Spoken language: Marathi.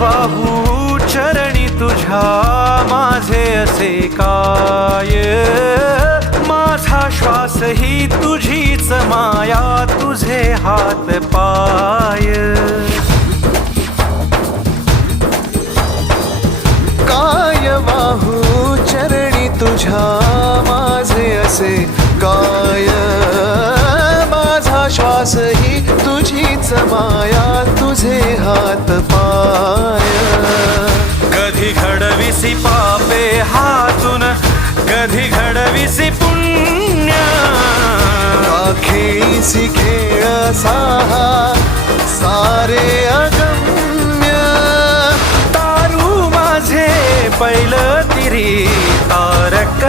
वाहू चरणी तुझ्या माझे असे काय, माझा श्वास ही तुझीच माया, तुझे हात पाय. काय वाहू चरणी तुझ्या माझे असे काय, माझा श्वास ही तुझीच माया, तुझे हात पाय. कधी घडविसी पापे हातून, कधी घडविसी पुण्य, खेळीसी खेळ साहा सारे अगम्य. तारू माझे पैल तिरी तारक